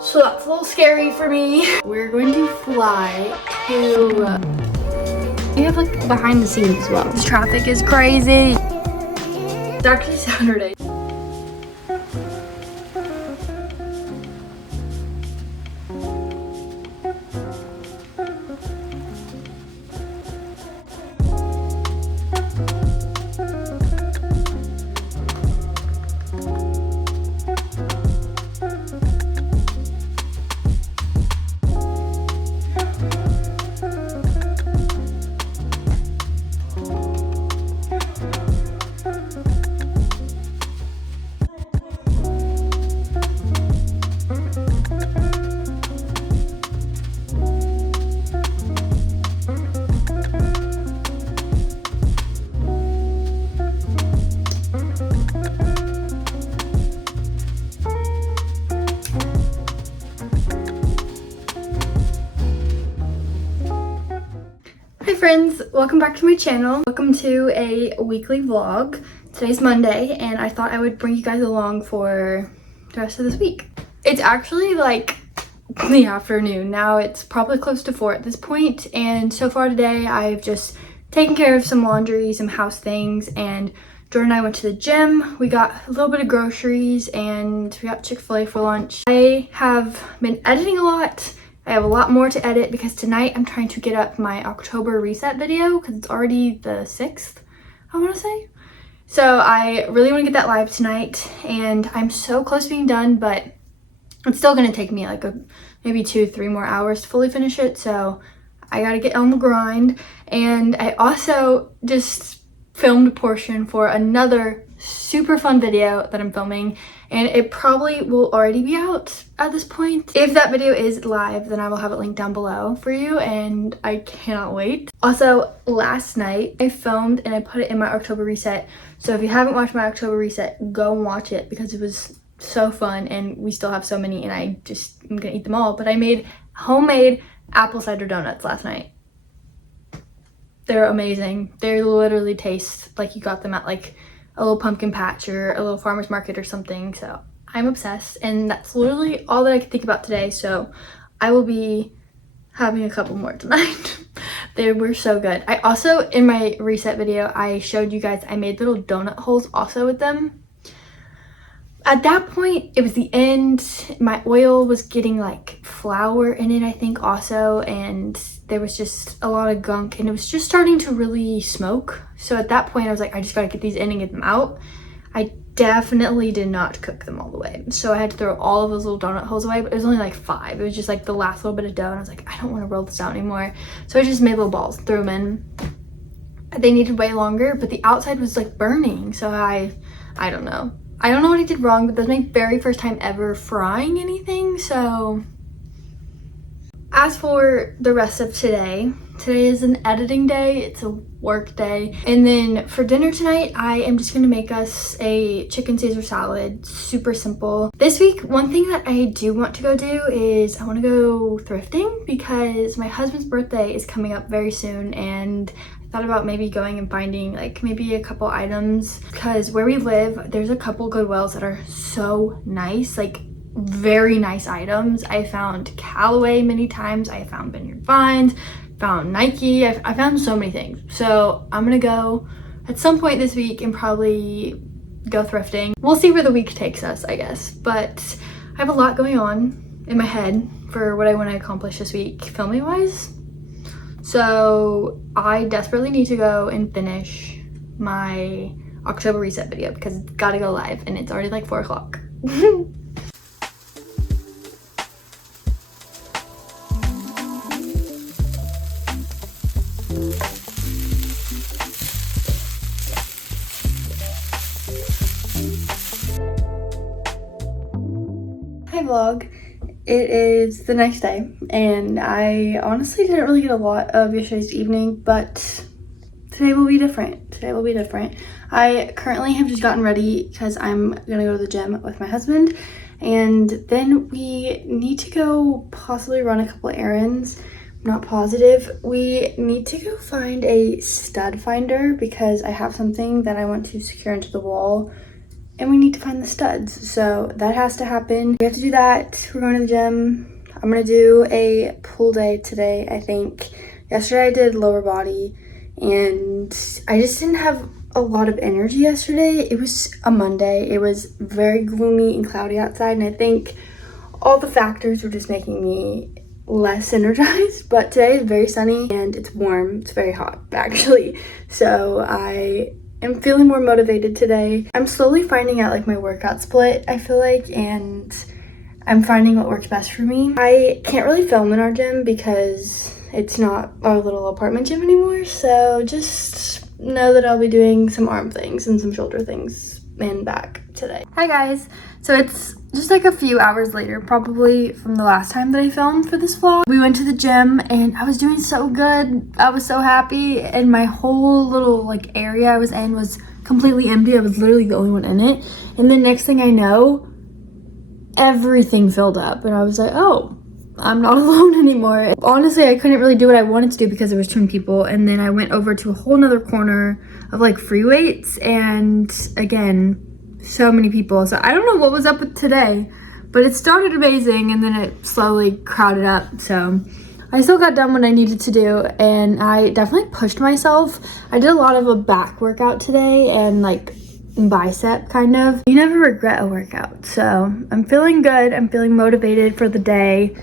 So that's a little scary for me. We're going to fly to, we have like behind the scenes as well. This traffic is crazy. It's actually Saturday. Hi friends, welcome back to my channel. Welcome to a weekly vlog. Today's Monday and I thought I would bring you guys along for the rest of this week. It's actually like the afternoon now. It's probably close to 4 at this point, and so far today I've just taken care of some laundry, some house things, and Jordan and I went to the gym. We got a little bit of groceries and we got Chick-fil-A for lunch. I have been editing a lot. I have a lot more to edit because tonight I'm trying to get up my October reset video because it's already the 6th, I want to say. So I really want to get that live tonight, and I'm so close to being done, but it's still going to take me like maybe 2-3 more hours to fully finish it. So I got to get on the grind. And I also just filmed a portion for another super fun video that I'm filming, and it probably will already be out at this point. If that video is live, then I will have it linked down below for you, and I cannot wait. Also, last night I filmed and I put it in my October reset, so if you haven't watched my October reset, go and watch it because it was so fun, and we still have so many and I'm gonna eat them all. But I made homemade apple cider donuts last night. They're amazing. They literally taste like you got them at like a little pumpkin patch or a little farmer's market or something. So I'm obsessed, and that's literally all that I could think about today. So I will be having a couple more tonight. They were so good. I also, in my reset video, I showed you guys I made little donut holes also with them. At that point, it was the end. My oil was getting like flour in it, I think, also, and there was just a lot of gunk, and it was just starting to really smoke. So at that point, I was like, I just gotta get these in and get them out. I definitely did not cook them all the way, so I had to throw all of those little donut holes away, but it was only like 5. It was just like the last little bit of dough, and I was like, I don't want to roll this out anymore. So I just made little balls, threw them in. They needed way longer, but the outside was like burning, so I don't know. I don't know what I did wrong, but that's my very first time ever frying anything. So as for the rest of today is an editing day, it's a work day. And then for dinner tonight, I am just gonna make us a chicken Caesar salad, super simple. This week, one thing that I do want to go do is I wanna go thrifting because my husband's birthday is coming up very soon, and thought about maybe going and finding like maybe a couple items, because where we live there's a couple Goodwills that are so nice, like very nice items. I found Callaway many times, I found Vineyard Vines, found Nike, I found so many things. So I'm gonna go at some point this week and probably go thrifting. We'll see where the week takes us, I guess, but I have a lot going on in my head for what I want to accomplish this week filming wise. So I desperately need to go and finish my October reset video because it's got to go live, and it's already like 4 o'clock. Hi vlog. It is the next day, and I honestly didn't really get a lot of yesterday's evening, but today will be different. Today will be different. I currently have just gotten ready because I'm gonna go to the gym with my husband, and then we need to go possibly run a couple errands. I'm not positive. We need to go find a stud finder because I have something that I want to secure into the wall and we need to find the studs. So that has to happen. We have to do that. We're going to the gym. I'm gonna do a pull day today, I think. Yesterday I did lower body, and I just didn't have a lot of energy yesterday. It was a Monday. It was very gloomy and cloudy outside, and I think all the factors were just making me less energized. But today is very sunny and it's warm. It's very hot, actually. So I am feeling more motivated today. I'm slowly finding out like my workout split, I feel like, and I'm finding what works best for me. I can't really film in our gym because it's not our little apartment gym anymore. So just know that I'll be doing some arm things and some shoulder things and back today. Hi guys. So it's just like a few hours later, probably from the last time that I filmed for this vlog. We went to the gym and I was doing so good. I was so happy, and my whole little like area I was in was completely empty. I was literally the only one in it. And then next thing I know, everything filled up, and I was like, oh, I'm not alone anymore. Honestly, I couldn't really do what I wanted to do because there was too many people. And then I went over to a whole nother corner of like free weights, and again, so many people. So I don't know what was up with today, but it started amazing and then it slowly crowded up. So I still got done what I needed to do, and I definitely pushed myself. I did a lot of a back workout today and like bicep kind of. You never regret a workout. So I'm feeling good. I'm feeling motivated for the day.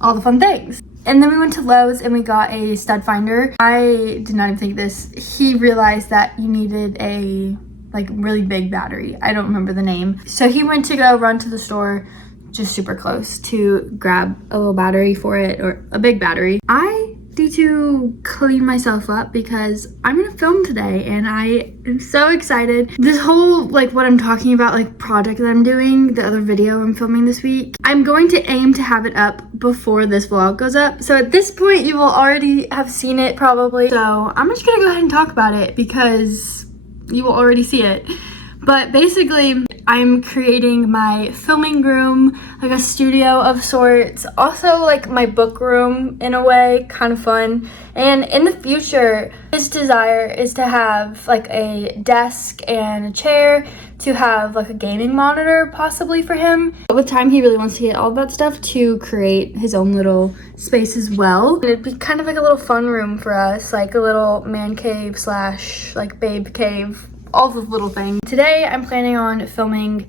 All the fun things. And then we went to Lowe's and we got a stud finder. I did not even think this. He realized that you needed a like really big battery. I don't remember the name. So he went to go run to the store just super close to grab a little battery for it, or a big battery. I need to clean myself up because I'm gonna film today and I am so excited. This whole like what I'm talking about, like project that I'm doing, the other video I'm filming this week, I'm going to aim to have it up before this vlog goes up. So at this point you will already have seen it probably. So I'm just gonna go ahead and talk about it because you will already see it. But basically, I'm creating my filming room, like a studio of sorts. Also like my book room in a way, kind of fun. And in the future, his desire is to have like a desk and a chair, to have like a gaming monitor possibly for him. But with time, he really wants to get all that stuff to create his own little space as well. And it'd be kind of like a little fun room for us, like a little man cave slash like babe cave, all the little things. Today I'm planning on filming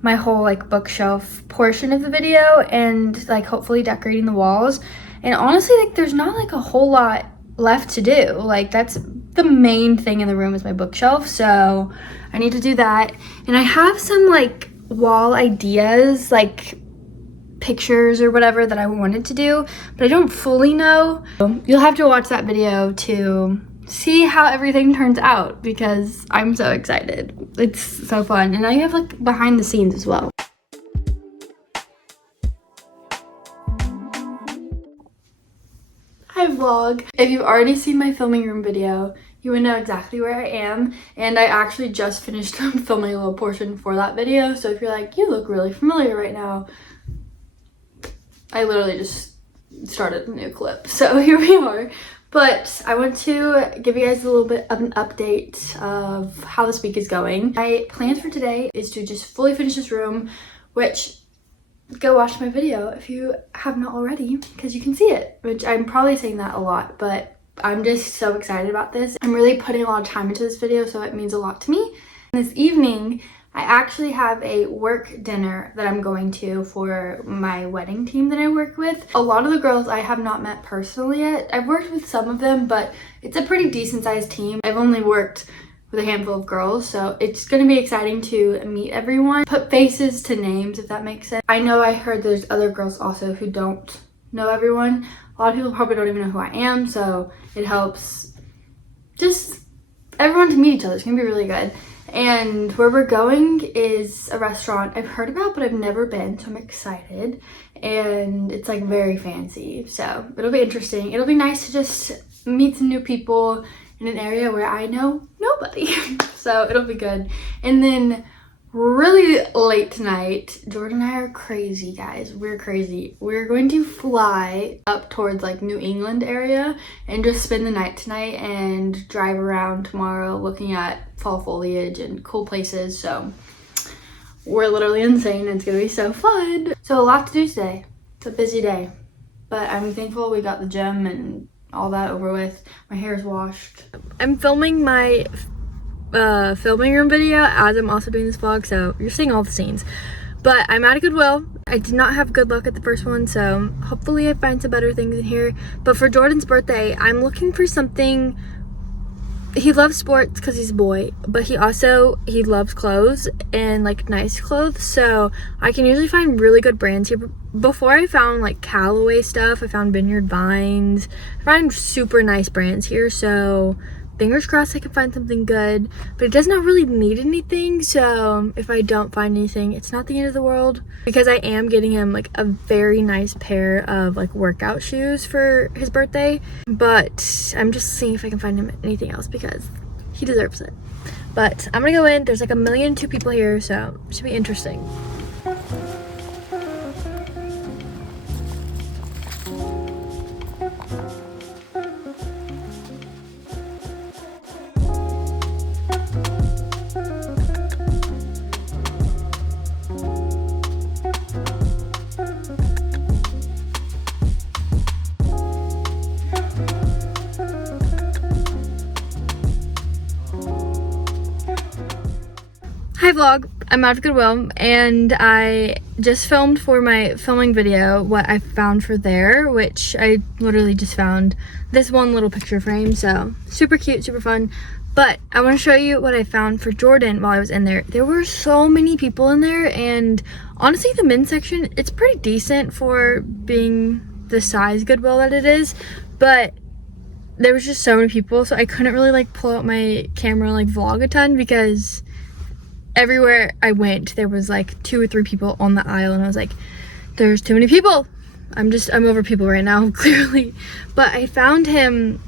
my whole like bookshelf portion of the video and like hopefully decorating the walls. And honestly, like there's not like a whole lot left to do. Like that's the main thing in the room is my bookshelf. So I need to do that. And I have some like wall ideas, like pictures or whatever that I wanted to do, but I don't fully know. You'll have to watch that video to see how everything turns out because I'm so excited. It's so fun. And now you have like behind the scenes as well. Hi vlog. If you've already seen my filming room video, you would know exactly where I am. And I actually just finished filming a little portion for that video. So if you're like, you look really familiar right now, I literally just started a new clip. So here we are. But I want to give you guys a little bit of an update of how this week is going. My plans for today is to just fully finish this room, which go watch my video if you have not already, because you can see it, which I'm probably saying that a lot, but I'm just so excited about this. I'm really putting a lot of time into this video, so it means a lot to me. This evening, I actually have a work dinner that I'm going to for my wedding team that I work with. A lot of the girls I have not met personally yet. I've worked with some of them, but it's a pretty decent sized team. I've only worked with a handful of girls, so it's going to be exciting to meet everyone. Put faces to names, if that makes sense. I know I heard there's other girls also who don't know everyone. A lot of people probably don't even know who I am, so it helps just everyone to meet each other. It's going to be really good. And where we're going is a restaurant I've heard about, but I've never been, so I'm excited. And it's like very fancy, so it'll be interesting. It'll be nice to just meet some new people in an area where I know nobody. So it'll be good. And then really late tonight, Jordan and I are crazy, guys. We're crazy. We're going to fly up towards like New England area and just spend the night tonight and drive around tomorrow looking at fall foliage and cool places. So we're literally insane. It's gonna be so fun. So a lot to do today. It's a busy day, but I'm thankful we got the gym and all that over with. My hair is washed. I'm filming my filming room video as I'm also doing this vlog, so you're seeing all the scenes. But I'm at a Goodwill. I did not have good luck at the first one, so hopefully I find some better things in here. But for Jordan's birthday, I'm looking for something. He loves sports because he's a boy, but he loves clothes and like nice clothes, so I can usually find really good brands here. Before I found like Callaway stuff, I found Vineyard Vines. I find super nice brands here, so fingers crossed I can find something good. But it does not really need anything, so if I don't find anything, it's not the end of the world, because I am getting him like a very nice pair of like workout shoes for his birthday. But I'm just seeing if I can find him anything else because he deserves it. But I'm gonna go in. There's like 1,000,002 people here, so it should be interesting. Hi vlog, I'm out of Goodwill and I just filmed for my filming video what I found for there, which I literally just found this one little picture frame, so super cute, super fun. But I want to show you what I found for Jordan while I was in there. There were so many people in there, and honestly the men's section, it's pretty decent for being the size Goodwill that it is, but there was just so many people, so I couldn't really like pull out my camera and like vlog a ton, because everywhere I went there was like 2 or 3 people on the aisle, and I was like, there's too many people. I'm over people right now, clearly. But I found him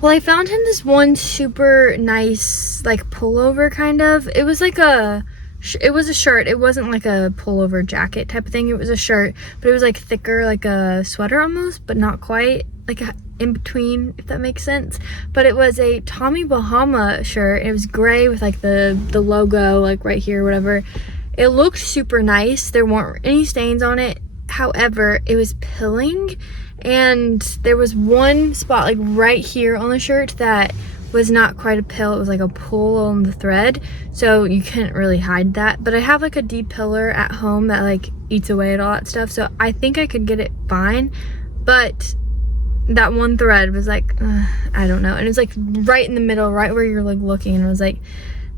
this one super nice like pullover kind of. It was like a shirt. It wasn't like a pullover jacket type of thing. It was a shirt, but it was like thicker, like a sweater almost, but not quite, like a in between, if that makes sense. But it was a Tommy Bahama shirt. It was gray with like the logo like right here, whatever. It looked super nice. There weren't any stains on it. However, it was pilling, and there was one spot like right here on the shirt that was not quite a pill. It was like a pull on the thread, so you couldn't really hide that. But I have like a deep pillar at home that like eats away at all that stuff, so I think I could get it fine. But that one thread was like, I don't know. And it was like right in the middle, right where you're like looking, and I was like,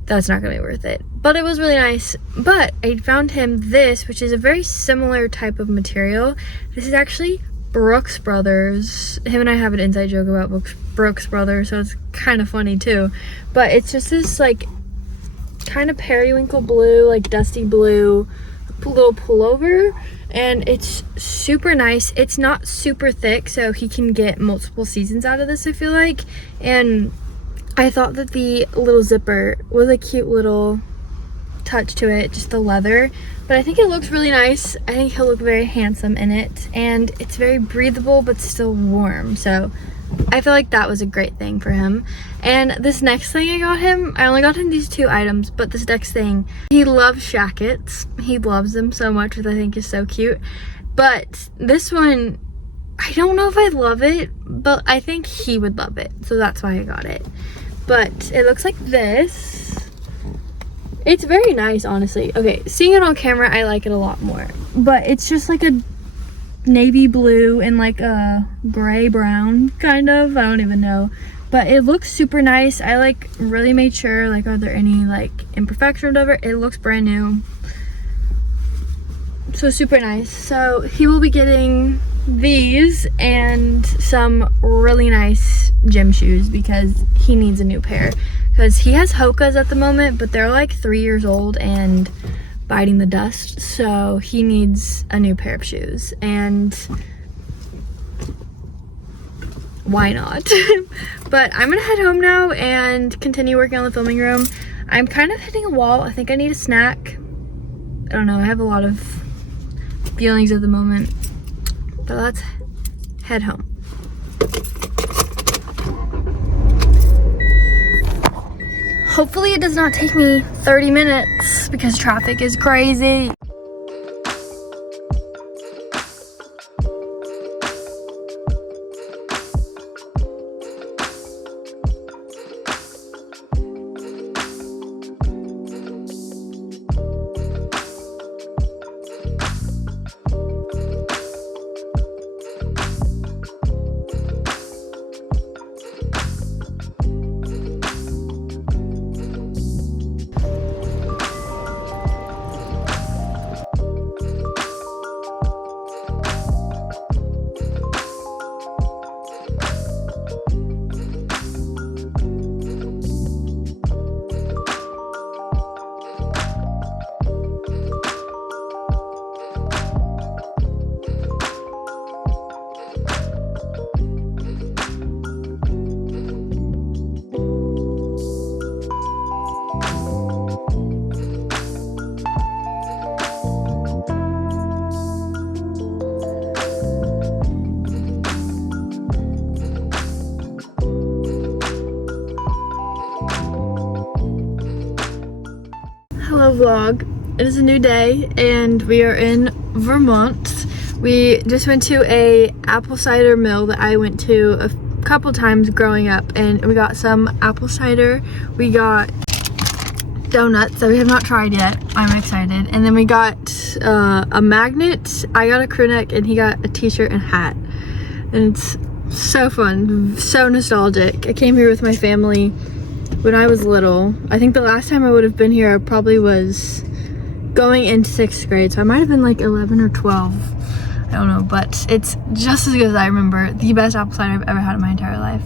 that's not gonna be worth it. But it was really nice. But I found him this, which is a very similar type of material. This is actually Brooks Brothers. Him and I have an inside joke about Brooks Brothers, so it's kind of funny too. But it's just this like kind of periwinkle blue, like dusty blue little pullover, and it's super nice. It's not super thick, so he can get multiple seasons out of this, I feel like. And I thought that the little zipper was a cute little touch to it, just the leather. But I think it looks really nice. I think he'll look very handsome in it, and it's very breathable but still warm, so I feel like that was a great thing for him. And this next thing I got him, I only got him these 2 items, but this next thing, he loves shackets. He loves them so much, which I think is so cute. But this one, I don't know if I love it, but I think he would love it, so that's why I got it. But it looks like this. It's very nice, honestly. Okay, seeing it on camera, I like it a lot more. But it's just like a navy blue and like a gray brown kind of, I don't even know, but it looks super nice. I like really made sure, like, are there any like imperfections or whatever. It looks brand new, so super nice. So he will be getting these and some really nice gym shoes because he needs a new pair, because he has Hoka's at the moment, but they're like 3 years old and biting the dust, so he needs a new pair of shoes, and why not? But I'm gonna head home now and continue working on the filming room. I'm kind of hitting a wall. I think I need a snack. I don't know, I have a lot of feelings at the moment, but let's head home. Hopefully it does not take me 30 minutes because traffic is crazy. Hello vlog, it is a new day and we are in Vermont. We just went to a apple cider mill that I went to a couple times growing up, and we got some apple cider. We got donuts that we have not tried yet. I'm excited. And then we got a magnet. I got a crew neck and he got a t-shirt and hat. And it's so fun, so nostalgic. I came here with my family when I was little. I think the last time I would have been here I probably was going into 6th grade, so I might have been like 11 or 12. I don't know, but it's just as good as I remember. The best apple cider I've ever had in my entire life.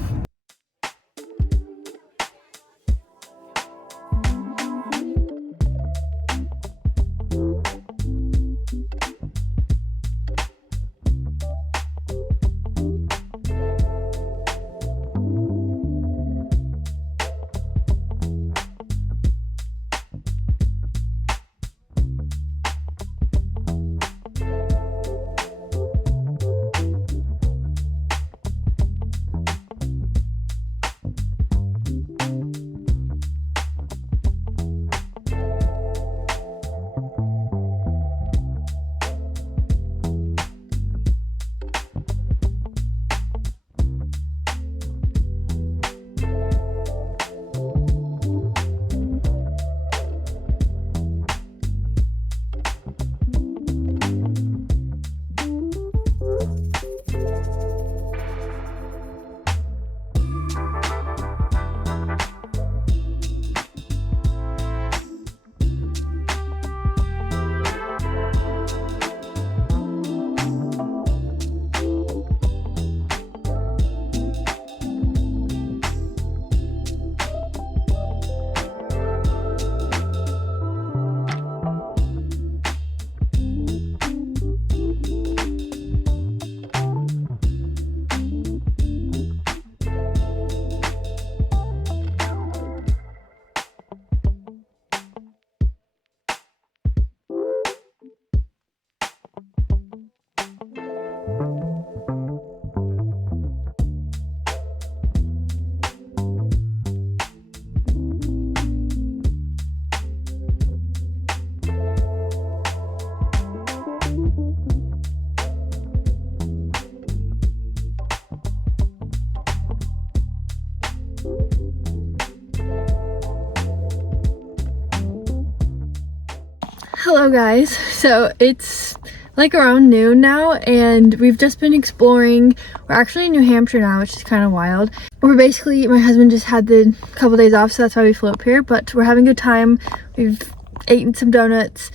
Hello guys, so it's like around noon now and we've just been exploring. We're actually in New Hampshire now, which is kind of wild. We're basically, my husband just had the couple days off, so that's why we flew up here, but we're having a good time. We've eaten some donuts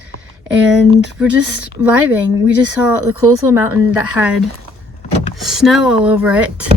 and we're just vibing. We just saw the coolest little mountain that had snow all over it.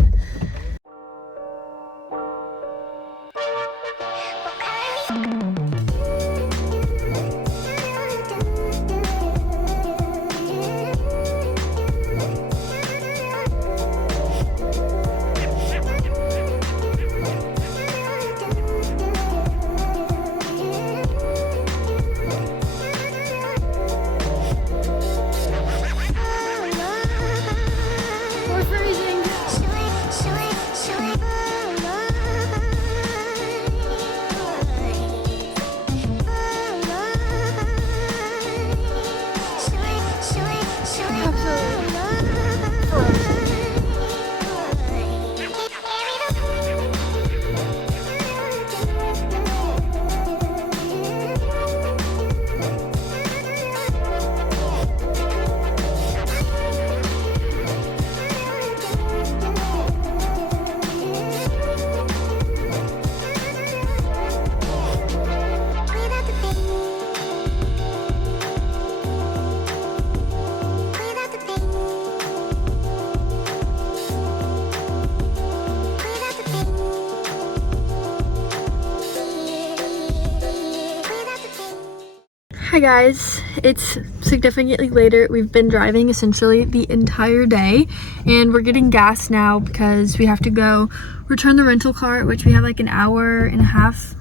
Hi guys, it's significantly later. We've been driving essentially the entire day and we're getting gas now because we have to go return the rental car, which we have like an hour and a half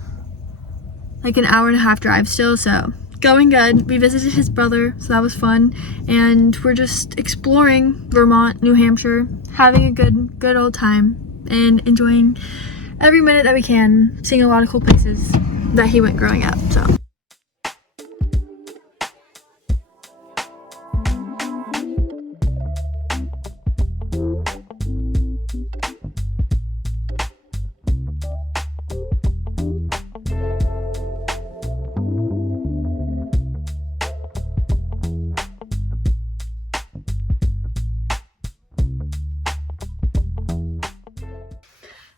drive still, so going good. We visited his brother, so that was fun, and we're just exploring Vermont, New Hampshire, having a good old time and enjoying every minute that we can, seeing a lot of cool places that he went growing up. So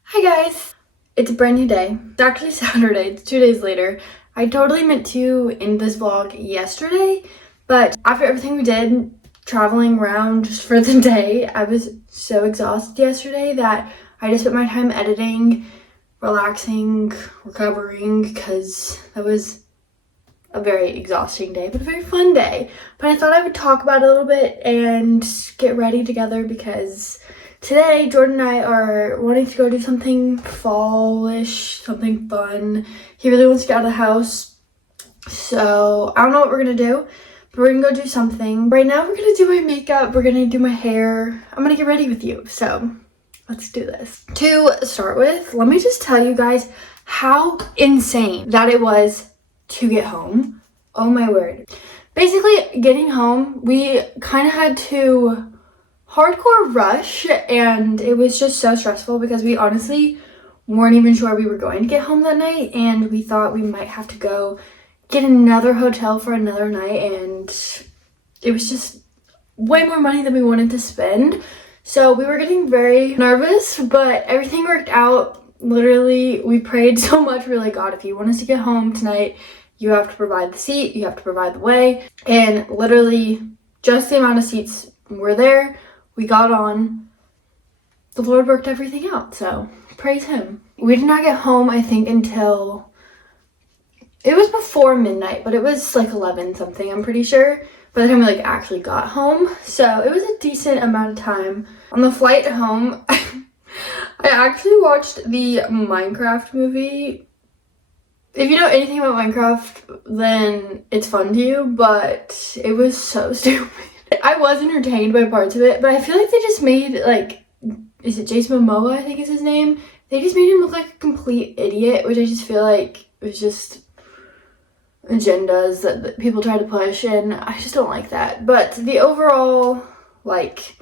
hi guys, it's a brand new day. It's actually Saturday, it's 2 days later. I totally meant to end this vlog yesterday, but after everything we did traveling around just for the day, I was so exhausted yesterday that I just spent my time editing, relaxing, recovering, because that was a very exhausting day, but a very fun day. But I thought I would talk about it a little bit and get ready together because today, Jordan and I are wanting to go do something fallish, something fun. He really wants to get out of the house. So, I don't know what we're going to do, but we're going to go do something. Right now, we're going to do my makeup. We're going to do my hair. I'm going to get ready with you. So, let's do this. To start with, let me just tell you guys how insane that it was to get home. Oh my word. Basically, getting home, we kind of had to hardcore rush, and it was just so stressful because we honestly weren't even sure we were going to get home that night, and we thought we might have to go get another hotel for another night, and it was just way more money than we wanted to spend. So we were getting very nervous, but everything worked out. Literally, we prayed so much. We were like, God, if you want us to get home tonight, you have to provide the seat, you have to provide the way. And literally just the amount of seats were there. We got on. The Lord worked everything out, so praise him. We did not get home, I think, until it was before midnight, but it was like 11 something, I'm pretty sure, by the time we like actually got home. So it was a decent amount of time. On the flight home, I actually watched the Minecraft movie. If you know anything about Minecraft, then it's fun to you, but it was so stupid. I was entertained by parts of it, but I feel like they just made, like, is it Jason Momoa, I think is his name? They just made him look like a complete idiot, which I just feel like was just agendas that people try to push, and I just don't like that. But the overall, like,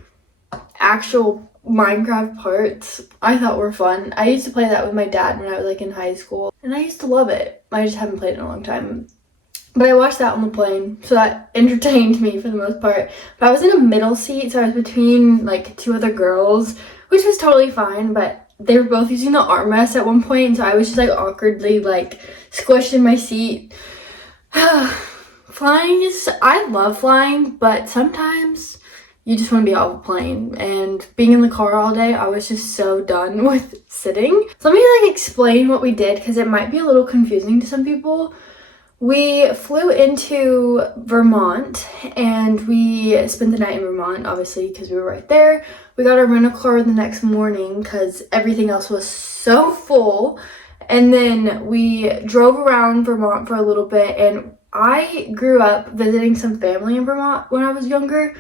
actual Minecraft parts I thought were fun. I used to play that with my dad when I was, like, in high school, and I used to love it. I just haven't played it in a long time. But I watched that on the plane, so that entertained me for the most part. But I was in a middle seat, so I was between like two other girls, which was totally fine, but they were both using the armrest at one point, and so I was just like awkwardly like squished in my seat. Flying is, I love flying, but sometimes you just want to be off a plane, and being in the car all day, I was just so done with sitting. So let me like explain what we did, because it might be a little confusing to some people. We flew into Vermont and we spent the night in Vermont, obviously, because we were right there. We got our rental car the next morning because everything else was so full. And then we drove around Vermont for a little bit, and I grew up visiting some family in Vermont when I was younger.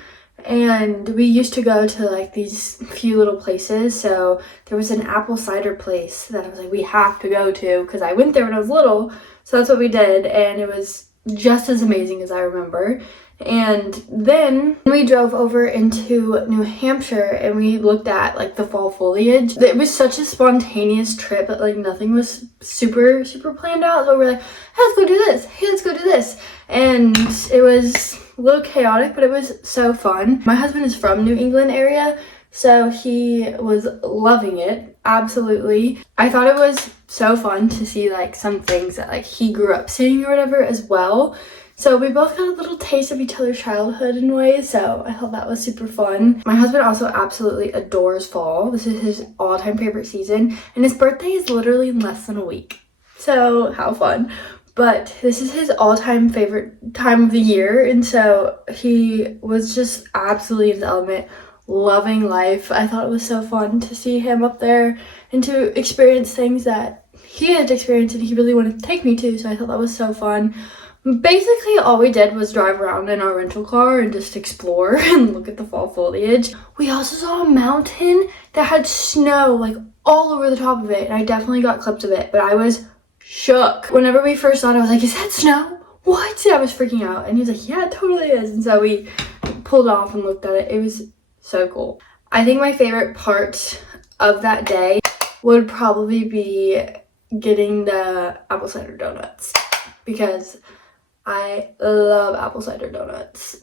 And we used to go to like these few little places. So there was an apple cider place that I was like, we have to go to, because I went there when I was little. So that's what we did, and it was just as amazing as I remember. And then we drove over into New Hampshire and we looked at like the fall foliage. It was such a spontaneous trip that like nothing was super planned out. So we're like, hey, let's go do this. Hey, let's go do this. And it was a little chaotic, but it was so fun. My husband is from New England area, so he was loving it, absolutely. I thought it was so fun to see like some things that like he grew up seeing or whatever as well. So we both got a little taste of each other's childhood in ways, so I thought that was super fun. My husband also absolutely adores fall. This is his all-time favorite season, and his birthday is literally in less than a week. So how fun. but this is his all-time favorite time of the year, and so he was just absolutely in his element, loving life. I thought it was so fun to see him up there and to experience things that he had experienced and he really wanted to take me to, so I thought that was so fun. Basically, all we did was drive around in our rental car and just explore and look at the fall foliage. We also saw a mountain that had snow like all over the top of it, and I definitely got clips of it, but I was shook. Whenever we first saw it, I was like, is that snow? What? I was freaking out, and he was like, yeah, it totally is. And so we pulled off and looked at it. It was so cool. I think my favorite part of that day would probably be getting the apple cider donuts, because I love apple cider donuts.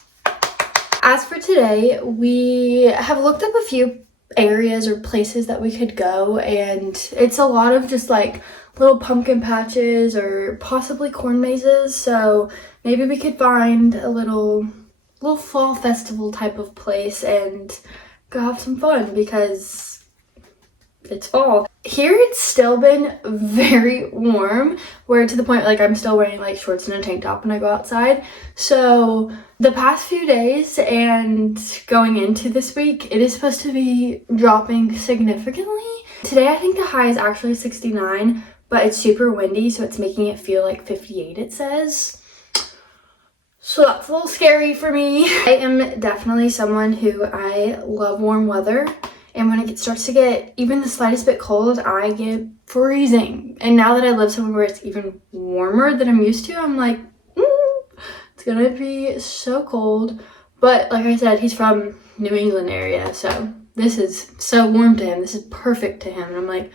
As for today, we have looked up a few areas or places that we could go, and it's a lot of just like little pumpkin patches or possibly corn mazes, so maybe we could find a little fall festival type of place and go have some fun because it's fall. Here it's still been very warm, where to the point like I'm still wearing like shorts and a tank top when I go outside. So the past few days and going into this week, it is supposed to be dropping significantly. Today I think the high is actually 69, but it's super windy, so it's making it feel like 58, it says. So that's a little scary for me. I am definitely someone who I love warm weather. And when it starts to get even the slightest bit cold, I get freezing. And now that I live somewhere where it's even warmer than I'm used to, I'm like, it's gonna be so cold. But like I said, he's from New England area, so this is so warm to him. This is perfect to him. And I'm like,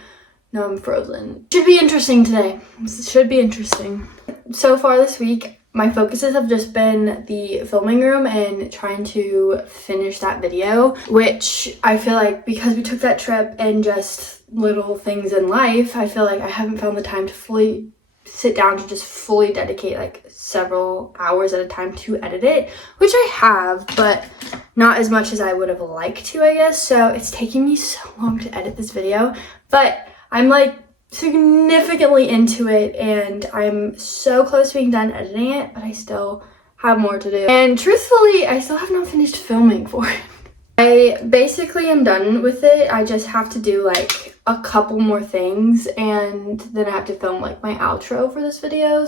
no, I'm frozen. Should be interesting today. This should be interesting. So far this week, my focuses have just been the filming room and trying to finish that video, which I feel like because we took that trip and just little things in life, I feel like I haven't found the time to fully sit down to just fully dedicate like several hours at a time to edit it, which I have, but not as much as I would have liked to, I guess. So it's taking me so long to edit this video, but I'm like significantly into it and I'm so close to being done editing it, but I still have more to do. And truthfully, I still have not finished filming for it. I basically am done with it. I just have to do like a couple more things and then I have to film like my outro for this video.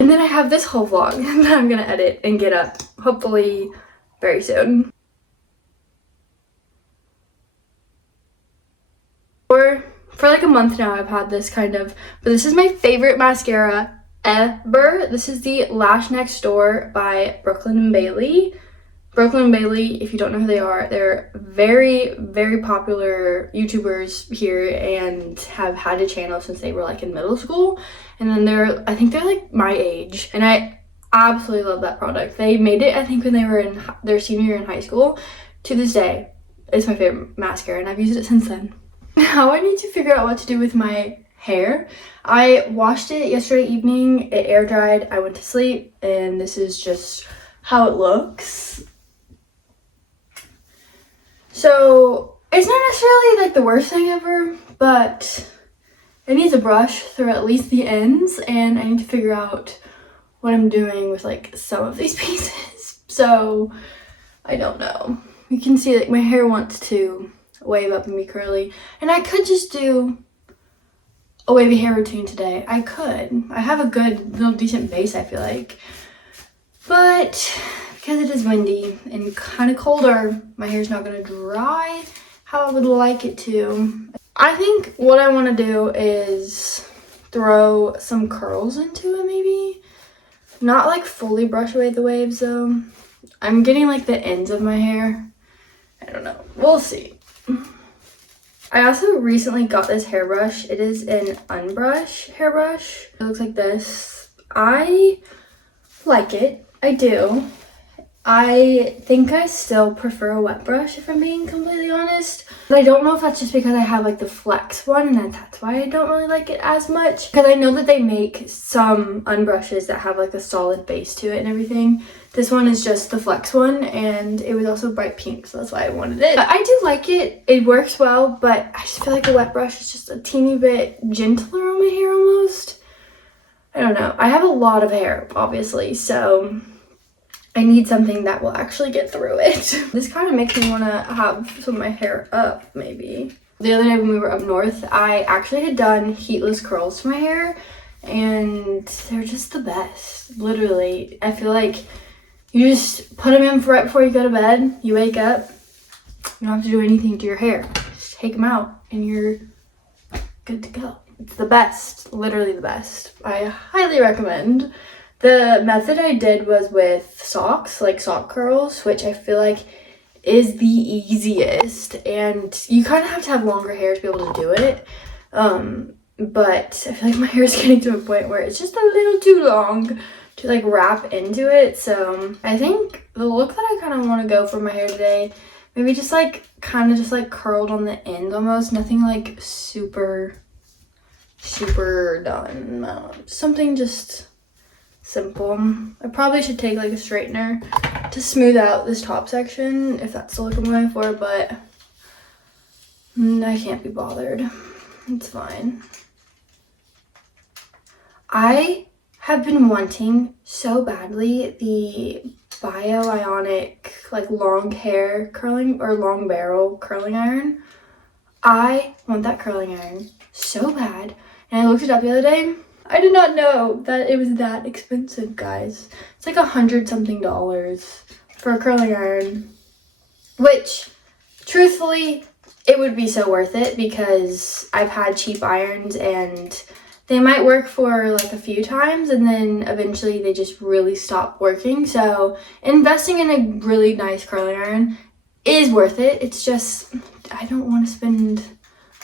And then I have this whole vlog that I'm gonna edit and get up hopefully very soon. For like a month now, I've had this kind of, but this is my favorite mascara ever. This is the Lash Next Door by Brooklyn & Bailey. Brooklyn & Bailey, if you don't know who they are, they're very, very popular YouTubers here and have had a channel since they were like in middle school. And then I think they're like my age, and I absolutely love that product. They made it, I think, when they were in their senior year in high school. To this day, it's my favorite mascara, and I've used it since then. Now I need to figure out what to do with my hair. I washed it yesterday evening, it air dried, I went to sleep, and this is just how it looks. So it's not necessarily like the worst thing ever, but it needs a brush through at least the ends, and I need to figure out what I'm doing with like some of these pieces. So I don't know. You can see like my hair wants to wave up and be curly, and I could just do a wavy hair routine today. I could. I have a good little decent base, I feel like, but because it is windy and kind of colder, my hair's not gonna dry how I would like it to. I think what I want to do is throw some curls into it, maybe not like fully brush away the waves though. I'm getting like the ends of my hair. I don't know, we'll see. I also recently got this hairbrush. It is an unbrush hairbrush. It looks like this. I like it. I do. I think I still prefer a wet brush if I'm being completely honest. But I don't know if that's just because I have like the flex one and that's why I don't really like it as much. Because I know that they make some unbrushes that have like a solid base to it and everything. This one is just the flex one, and it was also bright pink, so that's why I wanted it. But I do like it. It works well, but I just feel like a wet brush is just a teeny bit gentler on my hair almost. I don't know. I have a lot of hair, obviously, so I need something that will actually get through it. This kind of makes me want to have some of my hair up, maybe. The other day when we were up north, I actually had done heatless curls to my hair, and they're just the best. Literally, I feel like you just put them in for right before you go to bed. You wake up, you don't have to do anything to your hair. Just take them out, and you're good to go. It's the best, literally the best. I highly recommend. The method I did was with socks, like sock curls, which I feel like is the easiest, and you kind of have to have longer hair to be able to do it. But I feel like my hair is getting to a point where it's just a little too long to like wrap into it. So I think the look that I kind of want to go for my hair today, maybe just like kind of just like curled on the end almost, nothing like super done. Something just simple. I probably should take like a straightener to smooth out this top section if that's the look I'm going for, but I can't be bothered. It's fine. I have been wanting so badly the Bio-Ionic like long hair curling or long barrel curling iron. I want that curling iron so bad, and I looked it up the other day. I did not know that it was that expensive, guys. It's like $100-something for a curling iron, which truthfully it would be so worth it because I've had cheap irons and they might work for like a few times and then eventually they just really stop working. So investing in a really nice curling iron is worth it. It's just I don't want to spend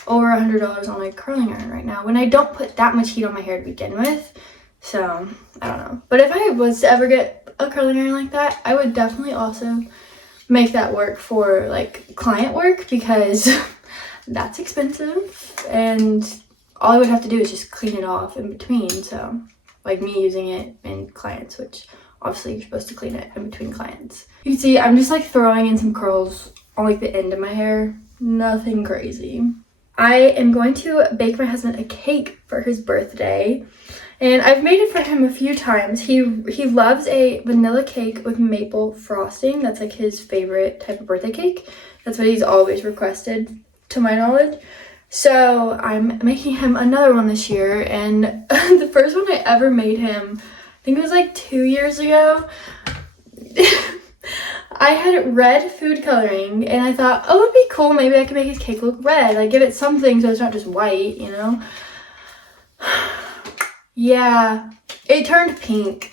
over $100 on a curling iron right now when I don't put that much heat on my hair to begin with. So I don't know, but if I was to ever get a curling iron like that, I would definitely also make that work for like client work because that's expensive, and all I would have to do is just clean it off in between. So like me using it in clients, which obviously you're supposed to clean it in between clients. You can see I'm just like throwing in some curls on like the end of my hair, nothing crazy. I am going to bake my husband a cake for his birthday, and I've made it for him a few times. He loves a vanilla cake with maple frosting. That's like his favorite type of birthday cake. That's what he's always requested, to my knowledge. So I'm making him another one this year, and the first one I ever made him, I think it was like 2 years ago. I had red food coloring, and I thought, oh, it'd be cool. Maybe I could make his cake look red. Like, give it something so it's not just white, you know? Yeah, it turned pink.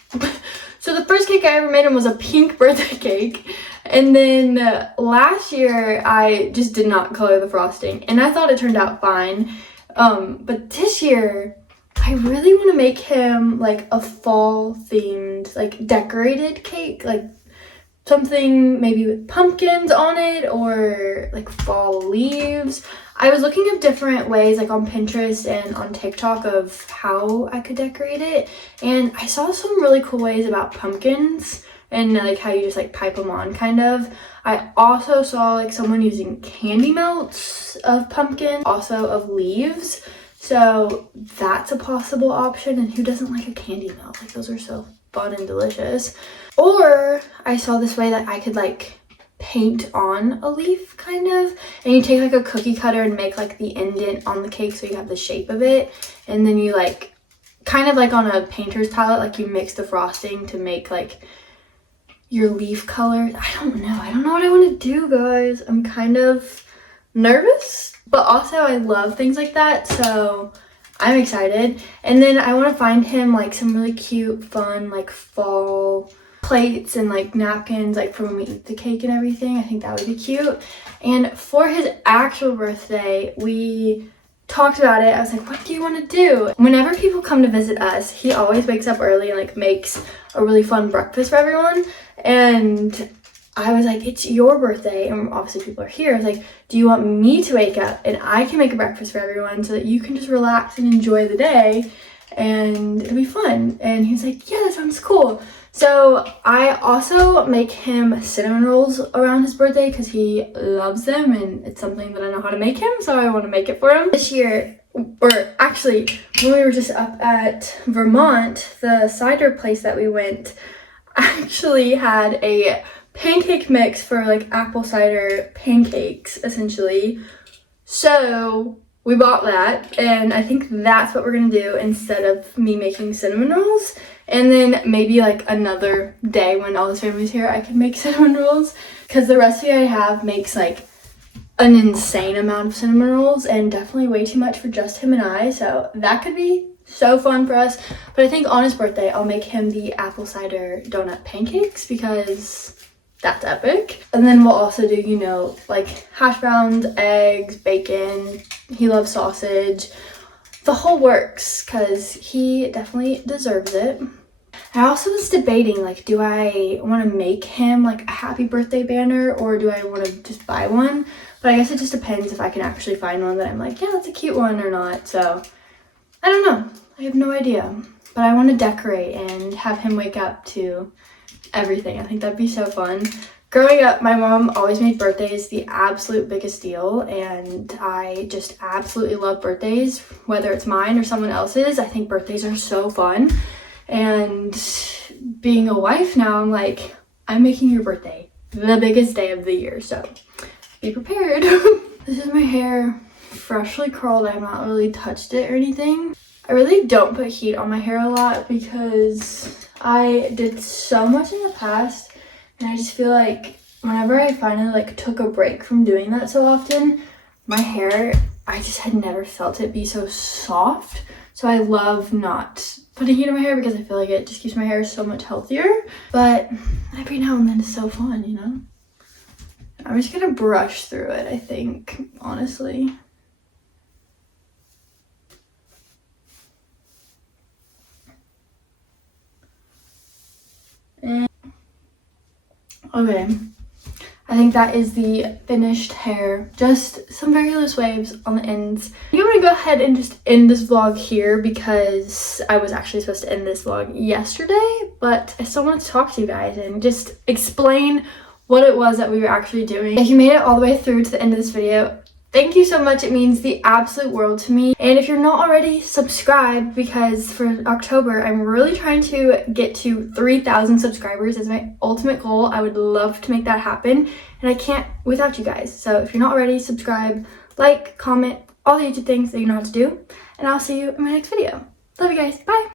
So the first cake I ever made him was a pink birthday cake. And then last year, I just did not color the frosting, and I thought it turned out fine. But this year, I really want to make him like a fall-themed, like decorated cake, like something maybe with pumpkins on it or like fall leaves. I was looking up different ways like on Pinterest and on TikTok of how I could decorate it, and I saw some really cool ways about pumpkins and like how you just like pipe them on kind of. I also saw like someone using candy melts of pumpkin, also of leaves. So that's a possible option, and who doesn't like a candy melt? Like those are so fun and delicious. Or I saw this way that I could like paint on a leaf kind of, and you take like a cookie cutter and make like the indent on the cake so you have the shape of it, and then you like kind of like on a painter's palette, like you mix the frosting to make like your leaf color. I don't know what I want to do, guys. I'm kind of nervous, but also I love things like that, so I'm excited. And then I want to find him like some really cute, fun, like fall plates and like napkins, like for when we eat the cake and everything. I think that would be cute. And for his actual birthday, we talked about it. I was like, what do you want to do? Whenever people come to visit us, he always wakes up early and like makes a really fun breakfast for everyone. And I was like, it's your birthday, and obviously people are here. I was like, do you want me to wake up and I can make a breakfast for everyone so that you can just relax and enjoy the day and it'll be fun? And he was like, yeah, that sounds cool. So I also make him cinnamon rolls around his birthday because he loves them, and it's something that I know how to make him, so I want to make it for him. This year, or actually, when we were just up at Vermont, the cider place that we went actually had a pancake mix for like apple cider pancakes, essentially. So we bought that, and I think that's what we're gonna do instead of me making cinnamon rolls. And then maybe like another day when all this family's here, I can make cinnamon rolls, because the recipe I have makes like an insane amount of cinnamon rolls and definitely way too much for just him and I. So that could be so fun for us. But I think on his birthday, I'll make him the apple cider donut pancakes, because that's epic. And then we'll also do, you know, like hash browns, eggs, bacon. He loves sausage, the whole works, because he definitely deserves it. I also was debating, like, do I want to make him like a happy birthday banner, or do I want to just buy one? But I guess it just depends if I can actually find one that I'm like, yeah, that's a cute one, or not. So I don't know. I have no idea. But I want to decorate and have him wake up to everything. I think that'd be so fun. Growing up, my mom always made birthdays the absolute biggest deal, and I just absolutely love birthdays, whether it's mine or someone else's. I think birthdays are so fun. And being a wife now, I'm like, I'm making your birthday the biggest day of the year, so be prepared. This is my hair, freshly curled. I have not really touched it or anything. I really don't put heat on my hair a lot because I did so much in the past, and I just feel like whenever I finally like took a break from doing that so often, my hair, I just had never felt it be so soft. So I love not putting heat in my hair because I feel like it just keeps my hair so much healthier. But every now and then it's so fun, you know? I'm just gonna brush through it, I think, honestly. And okay, I think that is the finished hair. Just some very loose waves on the ends. I'm gonna go ahead and just end this vlog here because I was actually supposed to end this vlog yesterday, but I still want to talk to you guys and just explain what it was that we were actually doing. If you made it all the way through to the end of this video, thank you so much. It means the absolute world to me. And if you're not already, subscribe, because for October, I'm really trying to get to 3,000 subscribers as my ultimate goal. I would love to make that happen, and I can't without you guys. So if you're not already, subscribe, like, comment, all the YouTube things that you know how to do, and I'll see you in my next video. Love you guys. Bye.